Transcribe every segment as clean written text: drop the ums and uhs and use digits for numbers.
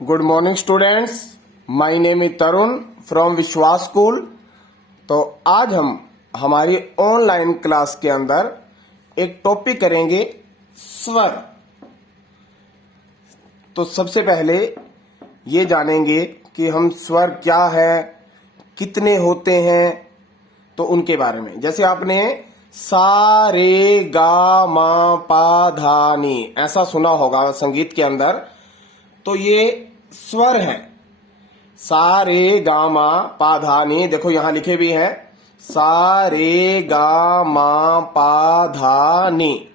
Good morning students, my name is Tarun from विश्वास school. तो आज हम हमारी ऑनलाइन क्लास के अंदर एक टॉपिक करेंगे स्वर। तो सबसे पहले ये जानेंगे कि हम स्वर क्या है, कितने होते हैं, तो उनके बारे में। जैसे आपने सा रे गा मा पा धा नी ऐसा सुना होगा संगीत के अंदर, तो ये स्वर है। सा रे गा मा पा धा नी, देखो यहां लिखे भी हैं सा रे गा मा पा धा नी।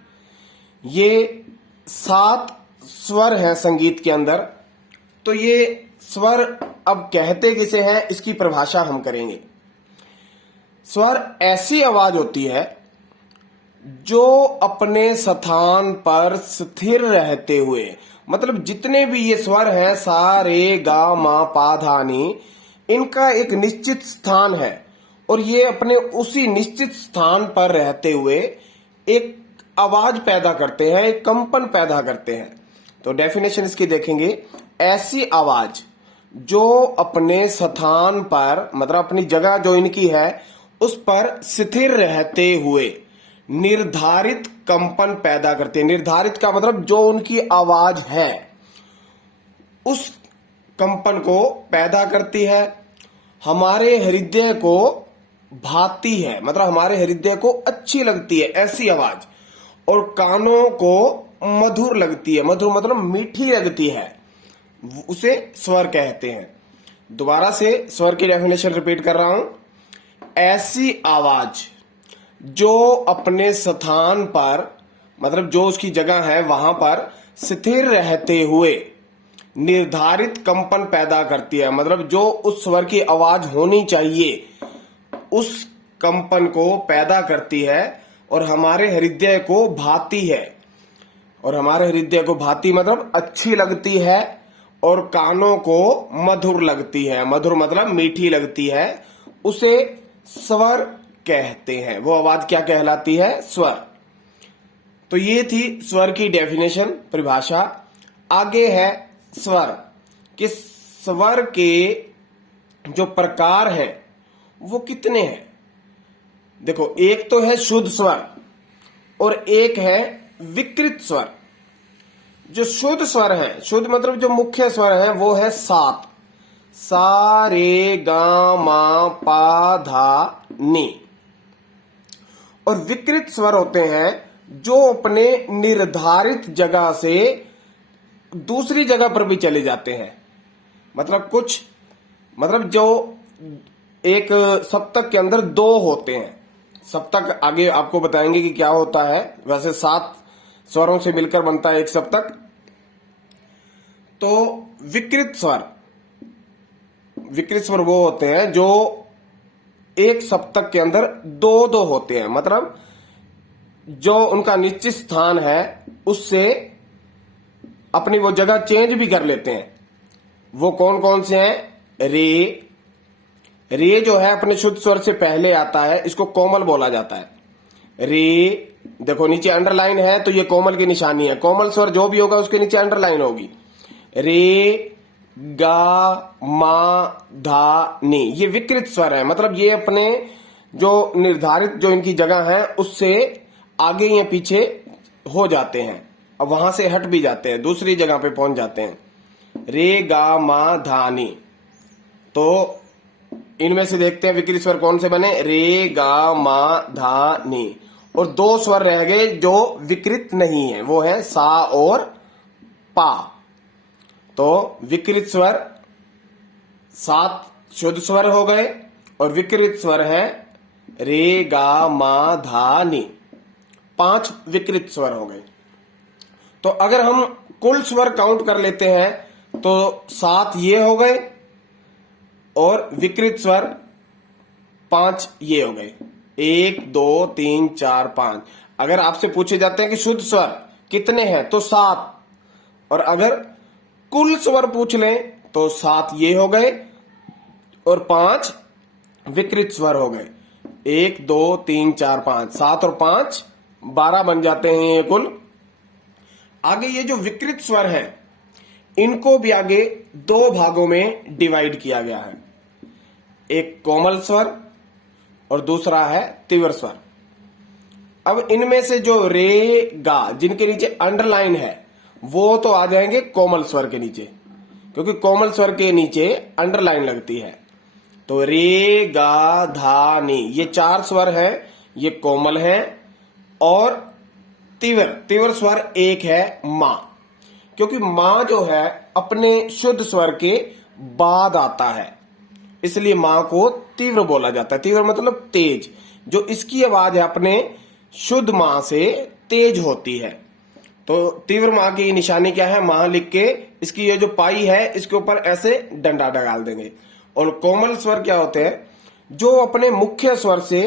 ये 7 स्वर हैं संगीत के अंदर। तो ये स्वर अब कहते किसे हैं, इसकी परिभाषा हम करेंगे। स्वर ऐसी आवाज होती है जो अपने स्थान पर स्थिर रहते हुए, मतलब जितने भी ये स्वर हैं सा रे गा मा पा धा नी, इनका एक निश्चित स्थान है और ये अपने उसी निश्चित स्थान पर रहते हुए एक आवाज पैदा करते हैं, एक कंपन पैदा करते हैं। तो डेफिनेशन इसकी देखेंगे, ऐसी आवाज जो अपने स्थान पर, मतलब अपनी जगह जो इनकी है उस पर स्थिर रहते हुए निर्धारित कंपन पैदा करते हैं। निर्धारित का मतलब जो उनकी आवाज है उस कंपन को पैदा करती है, हमारे हृदय को भाती है, मतलब हमारे हृदय को अच्छी लगती है ऐसी आवाज, और कानों को मधुर लगती है। मधुर मतलब मीठी लगती है, उसे स्वर कहते हैं। दोबारा से स्वर की डेफिनेशन रिपीट कर रहा हूं। ऐसी आवाज जो अपने स्थान पर, मतलब जो उसकी जगह है वहां पर स्थिर रहते हुए निर्धारित कंपन पैदा करती है, मतलब जो उस स्वर की आवाज होनी चाहिए उस कंपन को पैदा करती है और हमारे हृदय को भाती है। और हमारे हृदय को भाती मतलब अच्छी लगती है और कानों को मधुर लगती है। मधुर मतलब मीठी लगती है, उसे स्वर कहते हैं। वो आवाज क्या कहलाती है? स्वर। तो ये थी स्वर की डेफिनेशन, परिभाषा। आगे है स्वर कि स्वर के जो प्रकार हैं वो कितने हैं। देखो, एक तो है शुद्ध स्वर और एक है विकृत स्वर। जो शुद्ध स्वर है, शुद्ध मतलब जो मुख्य स्वर है, वो है 7, सा रे गा मा पा धा नी। और विकृत स्वर होते हैं जो अपने निर्धारित जगह से दूसरी जगह पर भी चले जाते हैं। मतलब जो एक सप्तक के अंदर 2 होते हैं। सप्तक आगे आपको बताएंगे कि क्या होता है। वैसे 7 स्वरों से मिलकर बनता है एक सप्तक। तो विकृत स्वर वो होते हैं जो एक सप्तक के अंदर 2 होते हैं, मतलब जो उनका निश्चित स्थान है उससे अपनी वो जगह चेंज भी कर लेते हैं। वो कौन कौन से हैं? रे जो है अपने शुद्ध स्वर से पहले आता है, इसको कोमल बोला जाता है। रे, देखो नीचे अंडरलाइन है तो ये कोमल की निशानी है। कोमल स्वर जो भी होगा उसके नीचे अंडरलाइन होगी। रे गा मा धा नी, ये विकृत स्वर है, मतलब ये अपने जो निर्धारित जो इनकी जगह है उससे आगे या पीछे हो जाते हैं, अब वहां से हट भी जाते हैं, दूसरी जगह पे पहुंच जाते हैं। रे गा मा धा नी। तो इनमें से देखते हैं विकृत स्वर कौन से बने। रे गा मा धा नी। और 2 स्वर रह गए जो विकृत नहीं है, वो है सा और पा। तो विकृत स्वर 7 शुद्ध स्वर हो गए और विकृत स्वर है रे गा मा धा नी। 5 विकृत स्वर हो गए। तो अगर हम कुल स्वर काउंट कर लेते हैं तो 7 ये हो गए और विकृत स्वर 5 ये हो गए। 1 2 3 4 5। अगर आपसे पूछे जाते हैं कि शुद्ध स्वर कितने हैं तो 7, और अगर कुल स्वर पूछ लें तो 7 ये हो गए और 5 विकृत स्वर हो गए। 1 2 3 4 5, 7 और 5 12 बन जाते हैं ये कुल। आगे ये जो विकृत स्वर हैं इनको भी आगे दो भागों में डिवाइड किया गया है, एक कोमल स्वर और दूसरा है तीव्र स्वर। अब इनमें से जो रे गा जिनके नीचे अंडरलाइन है वो तो आ जाएंगे कोमल स्वर के नीचे, क्योंकि कोमल स्वर के नीचे अंडरलाइन लगती है। तो रे गा धा नी ये चार स्वर हैं, ये कोमल हैं। और तीव्र स्वर एक है मां, क्योंकि मां जो है अपने शुद्ध स्वर के बाद आता है, इसलिए मां को तीव्र बोला जाता है। तीव्र मतलब तेज, जो इसकी आवाज है अपने शुद्ध मां से तेज होती है। तो तीव्र मां की निशानी क्या है, मां लिख के इसकी ये जो पाई है इसके ऊपर ऐसे डंडा डाल देंगे। और कोमल स्वर क्या होते हैं, जो अपने मुख्य स्वर से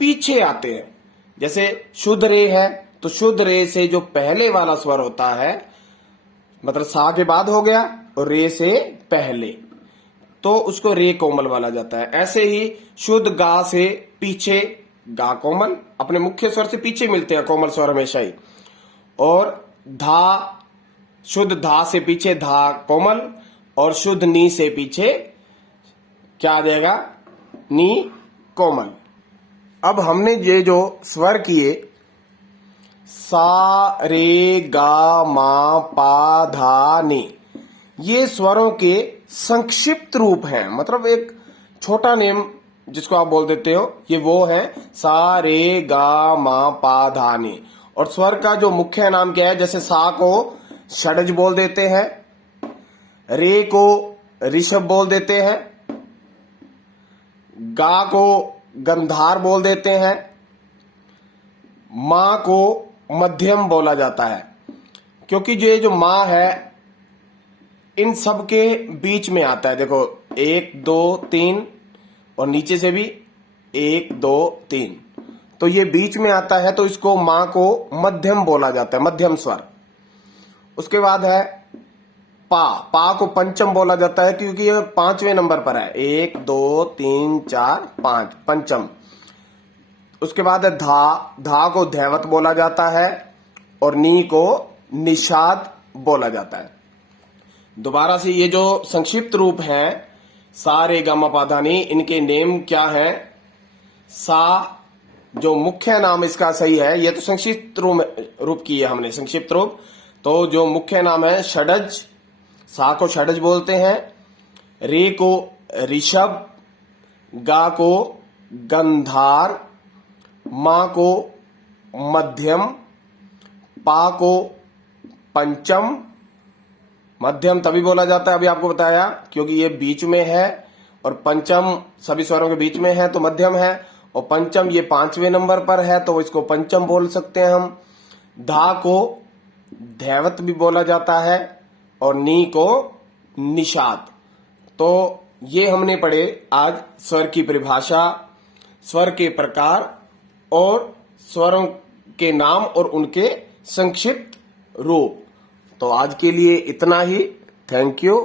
पीछे आते हैं। जैसे शुद्ध रे है तो शुद्ध रे से जो पहले वाला स्वर होता है, मतलब सा के बाद हो गया और रे से पहले, तो उसको रे कोमल बोला जाता है। ऐसे ही शुद्ध गा से पीछे गा कोमल, अपने मुख्य स्वर से पीछे मिलते हैं कोमल स्वर हमेशा ही। और धा, शुद्ध धा से पीछे धा कोमल, और शुद्ध नी से पीछे क्या आ जाएगा, नी कोमल। अब हमने ये जो स्वर किए सा रे गा मा पा धा नी, ये स्वरों के संक्षिप्त रूप हैं, मतलब एक छोटा नेम जिसको आप बोल देते हो, ये वो है सा रे गा मा पा धा नी। और स्वर का जो मुख्य नाम क्या है, जैसे सा को षडज बोल देते हैं, रे को ऋषभ बोल देते हैं, गा को गंधार बोल देते हैं, मां को मध्यम बोला जाता है। क्योंकि ये जो मां है इन सब के बीच में आता है। देखो 1 2 3 और नीचे से भी 1 2 3, तो ये बीच में आता है, तो इसको मां को मध्यम बोला जाता है, मध्यम स्वर। उसके बाद है पा को पंचम बोला जाता है, क्योंकि ये 5वें नंबर पर है, 1 2 3 4 5, पंचम। उसके बाद है धा को धैवत बोला जाता है, और नी को निषाद बोला जाता है। दोबारा से ये जो संक्षिप्त रूप हैं सा रे गा मा पा धा नी, इनके नेम क्या है। सा जो मुख्य नाम इसका सही है, ये तो संक्षिप्त रूप की है हमने, संक्षिप्त रूप। तो जो मुख्य नाम है षडज, सा को षडज बोलते हैं, रे को ऋषभ, गा को गंधार, मां को मध्यम, पा को पंचम। मध्यम तभी बोला जाता है, अभी आपको बताया, क्योंकि ये बीच में है, और पंचम सभी स्वरों के बीच में है तो मध्यम है, और पंचम ये 5वें नंबर पर है तो इसको पंचम बोल सकते हैं हम। धा को धैवत भी बोला जाता है, और नी को निषाद। तो ये हमने पढ़े आज स्वर की परिभाषा, स्वर के प्रकार और स्वरों के नाम और उनके संक्षिप्त रूप। तो आज के लिए इतना ही। Thank you.